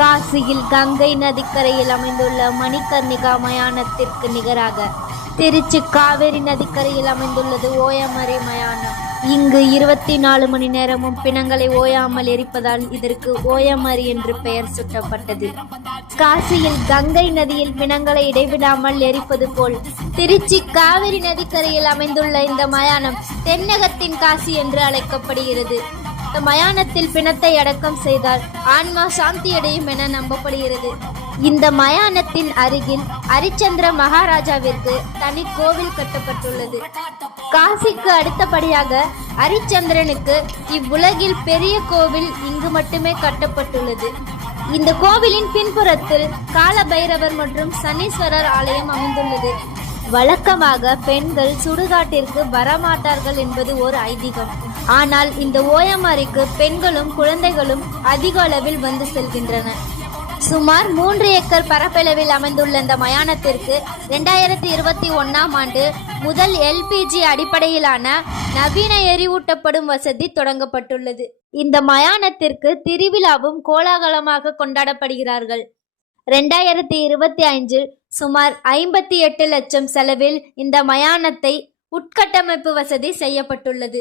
காசியில் கங்கை நதிக்கரையில் அமைந்துள்ள மணிகர்ணிகா மயானத்திற்கு நிகராக திருச்சி காவேரி நதிக்கரையில் அமைந்துள்ளது ஓயாமரை மயானம். இங்கு 24 மணி நேரமும் பிணங்களை ஓயாமல் எரிப்பதால் இதற்கு ஓயாமரி என்று பெயர் சூட்டப்பட்டது. காசியில் கங்கை நதியில் பிணங்களை இடைவிடாமல் எரிப்பது போல் திருச்சி காவிரி நதிக்கரையில் அமைந்துள்ள இந்த மயானம் தென்னகத்தின் காசி என்று அழைக்கப்படுகிறது. இந்த மயானத்தில் பிணத்தை அடக்கம் செய்தால் ஆன்மா சாந்தியடையும் என நம்பப்படுகிறது. இந்த மயானத்தின் அருகில் ஹரிச்சந்திர மகாராஜாவிற்கு தனி கோவில் கட்டப்பட்டுள்ளது. காசிக்கு அடுத்தபடியாக ஹரிச்சந்திரனுக்கு இவ்வுலகில் பெரிய கோவில் இங்கு மட்டுமே கட்டப்பட்டுள்ளது. இந்த கோவிலின் பின்புறத்தில் கால பைரவர் மற்றும் சனீஸ்வரர் ஆலயம் அமைந்துள்ளது. வழக்கமாக பெண்கள் சுடுகாட்டிற்கு வரமாட்டார்கள் என்பது ஒரு ஐதீகம். ஆனால் இந்த ஓயாமரிக்கு பெண்களும் குழந்தைகளும் அதிக அளவில் வந்து செல்கின்றன. சுமார் 3 ஏக்கர் பரப்பளவில் அமைந்துள்ள இந்த மயானத்திற்கு 2021ஆம் ஆண்டு முதல் LPG அடிப்படையிலான நவீன எரிவூட்டப்படும் வசதி தொடங்கப்பட்டுள்ளது. இந்த மயானத்திற்கு திருவிழாவும் கோலாகலமாக கொண்டாடப்படுகிறார்கள். 2025 சுமார் 58 லட்சம் செலவில் இந்த மயானத்தை உட்கட்டமைப்பு வசதி செய்யப்பட்டுள்ளது.